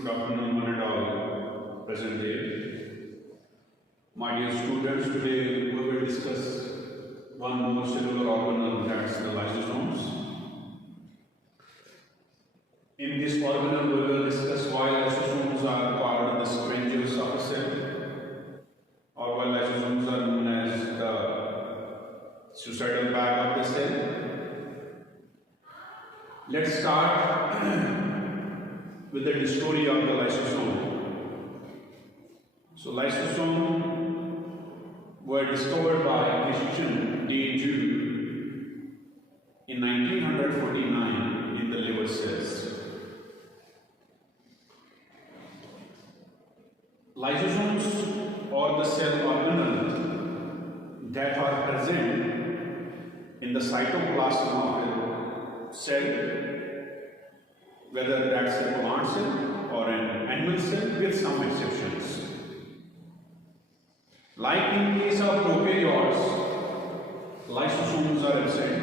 Good afternoon, one and all present here. My dear students, today we will discuss one more cellular organelle, that's the lysosomes. In this organelle, we will discuss why lysosomes are called the strangers of a cell, or why lysosomes are known as the suicidal bag of the cell. Let's start with the story of the lysosome. So lysosomes were discovered by Christian D. Jew in 1949 in the liver cells. Lysosomes, or the cell organelles that are present in the cytoplasm of a cell, whether that's a plant cell or an animal cell, with some exceptions. Like in case of prokaryotes, lysosomes are absent.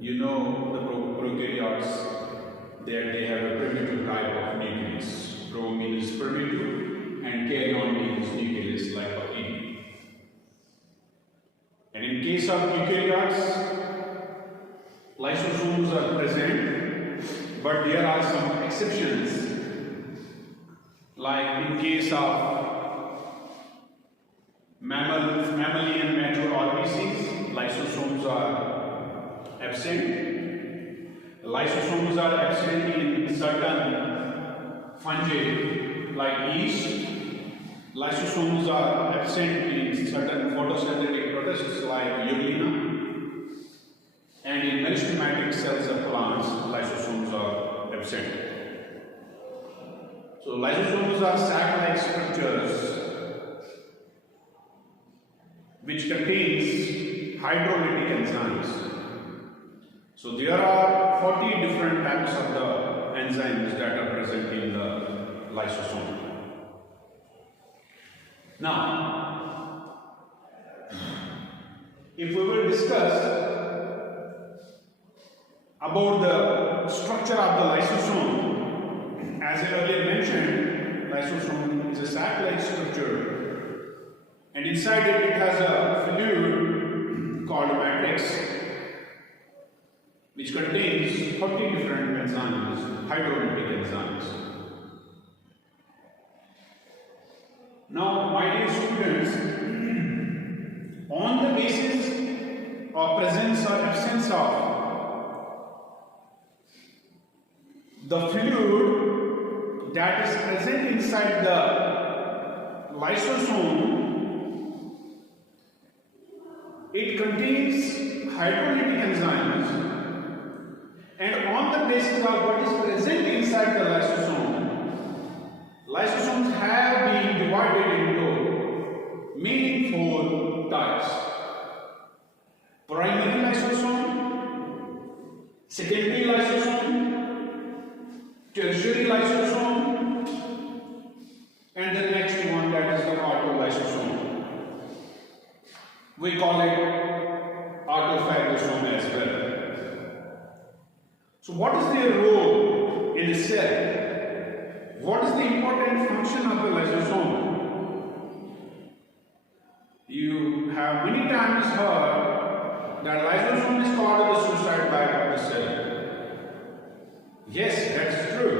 You know the prokaryotes, they have a primitive type of nucleus. Pro means primitive and karyon means nucleus like a pea. And in case of eukaryotes, lysosomes are present, but there are some exceptions. Like in case of mammalian mature organisms, lysosomes are absent. Lysosomes are absent in certain fungi like yeast. Lysosomes are absent in certain photosynthetic protists like urea. And in meristematic cells of plants, lysosomes are absent. So lysosomes are sac-like structures which contains hydrolytic enzymes. So there are 40 different types of the enzymes that are present in the lysosome. Now, if we will discuss about the structure of the lysosome, as I earlier mentioned, lysosome is a sac-like structure, and inside it has a fluid called matrix, which contains 40 different enzymes, hydrolytic enzymes. Now, my dear students, on the basis of presence or absence of the fluid that is present inside the lysosome, it contains hydrolytic enzymes, and on the basis of what is present inside the lysosome, lysosomes have been divided into main 4 types: primary lysosome, secondary lysosome, tertiary lysosome, and the next one, that is the autolysosome. We call it autophagosome as well. So what is their role in a cell? What is the important function of the lysosome? You have many times heard that lysosome is called the suicide bag of the cell. Yes, that's true.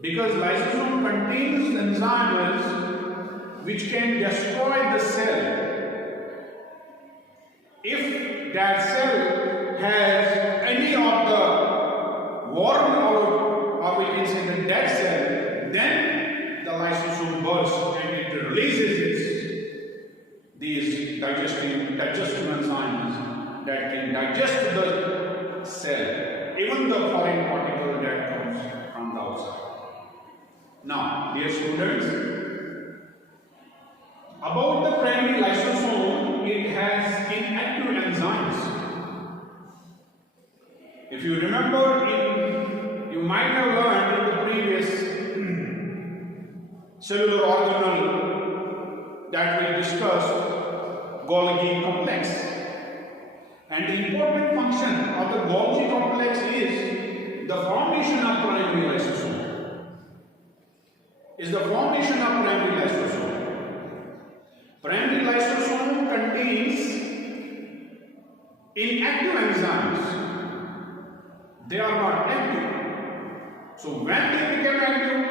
Because lysosome contains enzymes which can destroy the cell. If that cell has any of the worn out, or we can say the dead cell, then the lysosome bursts and it releases these digestive enzymes that can digest the cell, even the foreign particle that comes from the outside. Now, dear students, about the primary lysosome, it has inactive enzymes. If you remember, you might have learned in the previous cellular organelle that we discussed, Golgi complex. And the important function of the Golgi complex is the formation of primary lysosome. is the formation of primary lysosome. Primary lysosome contains inactive enzymes. They are not active. So when they become active,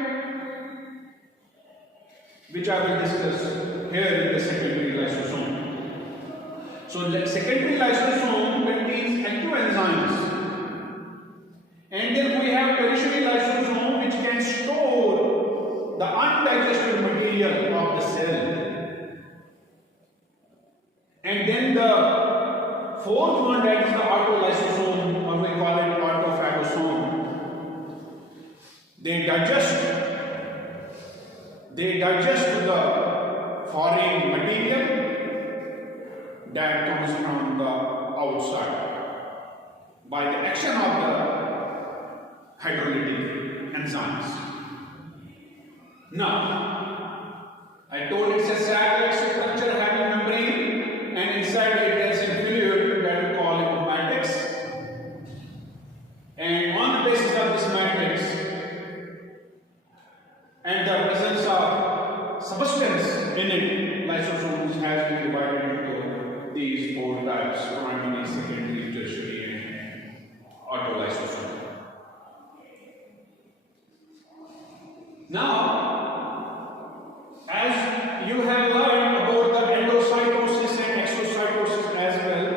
which I will discuss here in the secondary lysosome. So the secondary lysosome contains active enzymes. And then we have tertiary lysosome which can store the undigested material of the cell. And then the fourth one, that is the autolysosome, or we call it autophagosome. They digest the foreign material that comes from the outside by the action of the hydrolytic enzymes. Now, I told it's a satellite structure having membrane, and inside it has a fluid that we call it matrix. And on the basis of this matrix and the presence of substance in it, lysosomes has been divided into these four types: primary, secondary, tertiary, and autolysosome. Now, as you have learned about the endocytosis and exocytosis as well,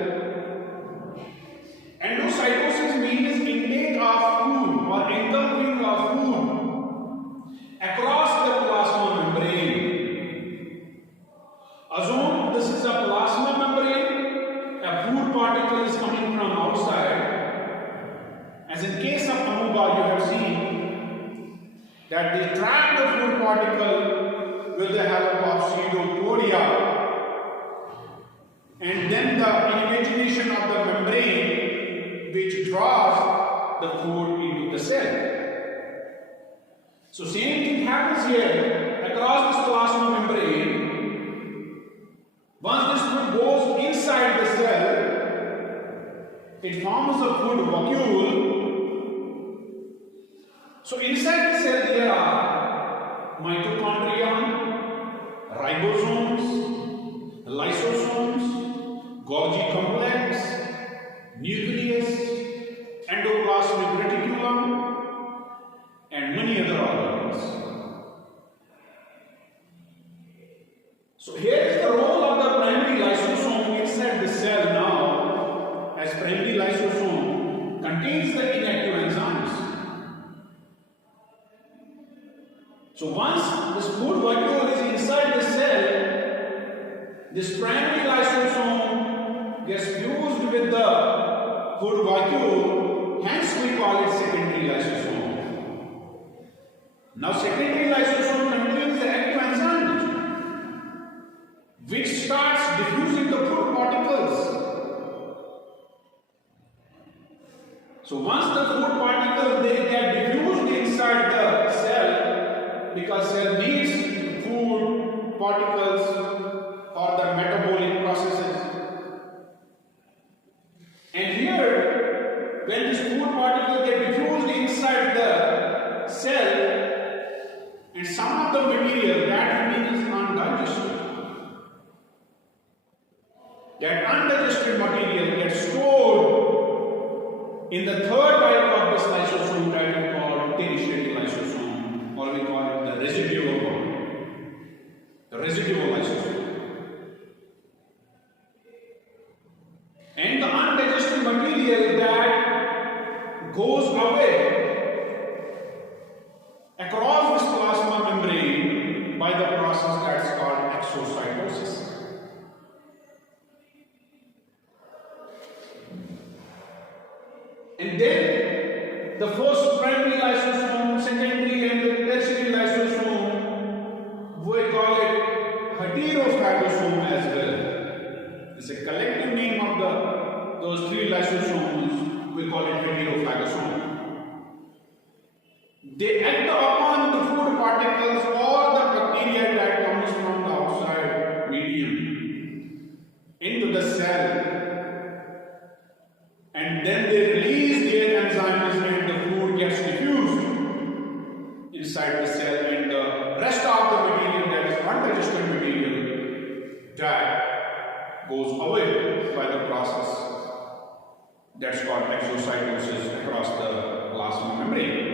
endocytosis means intake of food or engulfing of food across the plasma membrane. Assume this is a plasma membrane, a food particle is coming from outside. As in case of amoeba, you have seen that they trap the food particle with the help of pseudopodia, and then the imagination of the membrane which draws the food into the cell. So same thing happens here across this plasma membrane. Once this food goes inside the cell, it forms a food vacuole. So inside the cell there are mitochondria, ribosomes, lysosomes, Golgi complex, nucleus, endoplasmic reticulum, and many other organs. So here is the role of the primary lysosome inside the cell now, as primary lysosome contains the inactive enzymes. So once this food vacuole is inside the cell, this primary lysosome gets fused with the food vacuole, hence we call it secondary lysosome. Now secondary lysosome contains the active enzymes which starts diffusing the food particles. So once the food particles they get diffused inside the cell, because cell needs food particles for the metabolic processes. And here, when this food particle get diffused inside the cell, and some of the material that remains undigested, that undigested material gets stored in the third type of this lysosome that we call tertiary lysosome, or we call it the residual one, the residual lysosome. And the undigested material that goes away across this plasma membrane by the process that's called exocytosis. And then the first primary lysosome, secondary and the tertiary lysosome, we call it heterophagosome as well. It's a collective name of those three lysosomes. We call it heterophagosome. They act upon the food particles or the bacteria that comes from the outside medium into the cell, and then they release their enzymes and the food gets diffused inside the cell, and the rest of the material, that is undigested material, that goes away by the process that's called exocytosis across the plasma membrane.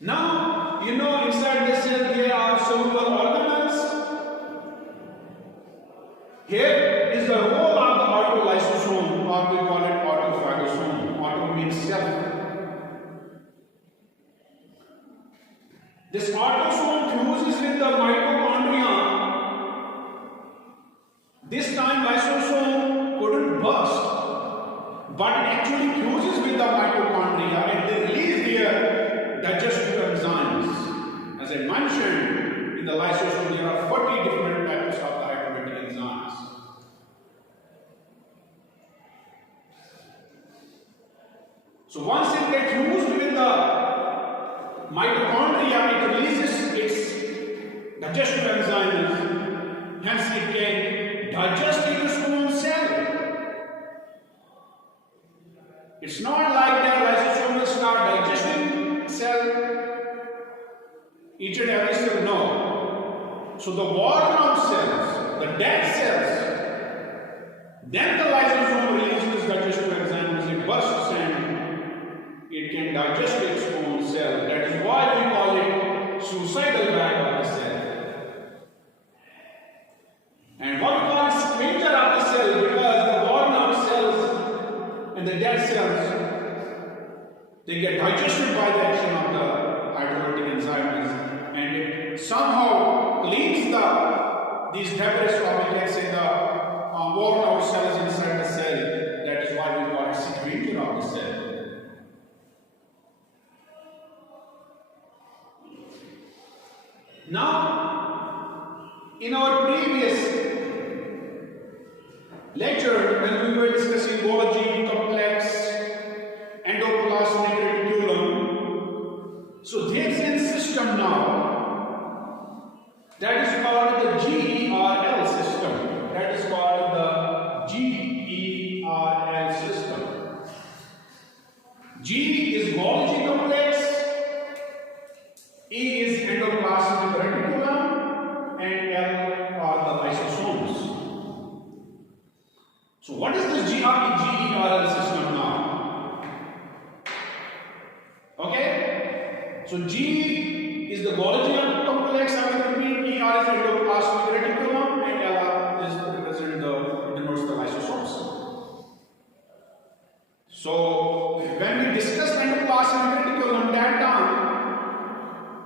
Now, you know, inside the cell there are cellular organelles. Here is the role of the autolysosome, or we call it autophagosome. Auto means cell. This autosome fuses with the mitochondria. This time lysosome couldn't burst, but it actually fuses with the mitochondria and they release their digestive enzymes. As I mentioned, in the lysosome there are 40 different types of diabetic enzymes. So once it gets fused with the mitochondria, it releases its digestive enzymes, hence it can digest its own cell. It's not like that lysosome will start digesting cell each and every cell, no. So the worn-out cells, the dead cells, then the lysosome releases digestive enzymes, it bursts and it can digest its own cell. That is why we call it suicidal bag of the cell. And what we call it scavenger of the cell, because the worn-out cells and the dead cells, they get digested by the action of the hydrolytic enzymes, and it somehow cleans these debris, or we can say the worn-out cells inside the cell. That is why we call it scavenger of the cell. Now, in our previous lecture, when we were discussing Golgi complex, endoplasmic reticulum, so there is a system now that is called the GERL system. That is called the GERL system. G is Golgi complex, E is endoplasmic reticulum, and L are the lysosomes. So what is this GERL system now? Okay? So G is the Golgi complex, I will repeat, ER is endoplasmic reticulum, and L is denotes the lysosomes. So when we discussed endoplasmic reticulum that time,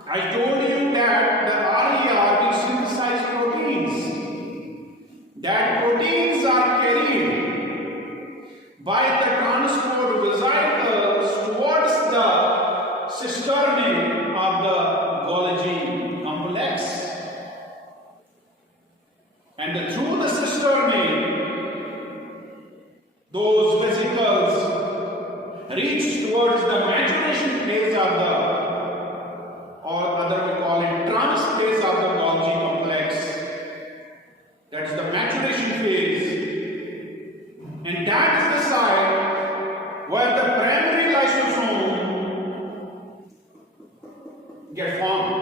I told you that the RER will synthesize proteins. That proteins are carried by the transport vesicles towards the cisternae of the Golgi complex. And through the cisternae, those vesicles reach towards the maturation phase of the, or other we call it transphase of the Golgi complex. That's the maturation phase. And that is the site where the primary lysosome get formed.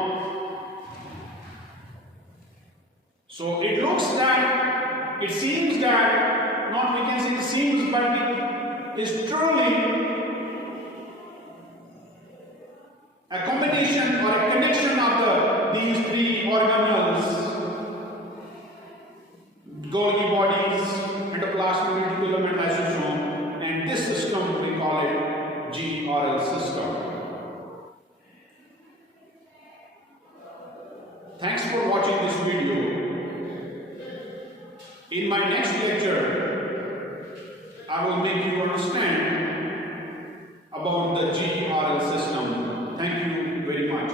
So it looks that, it seems that, not we can say it seems, but it is truly a combination or a connection of these three organelles, Golgi bodies, endoplasmic reticulum and lysosome, and this system we call it GERL system. Thanks for watching this video. In my next lecture, I will make you understand about the GERL system. Thank you very much.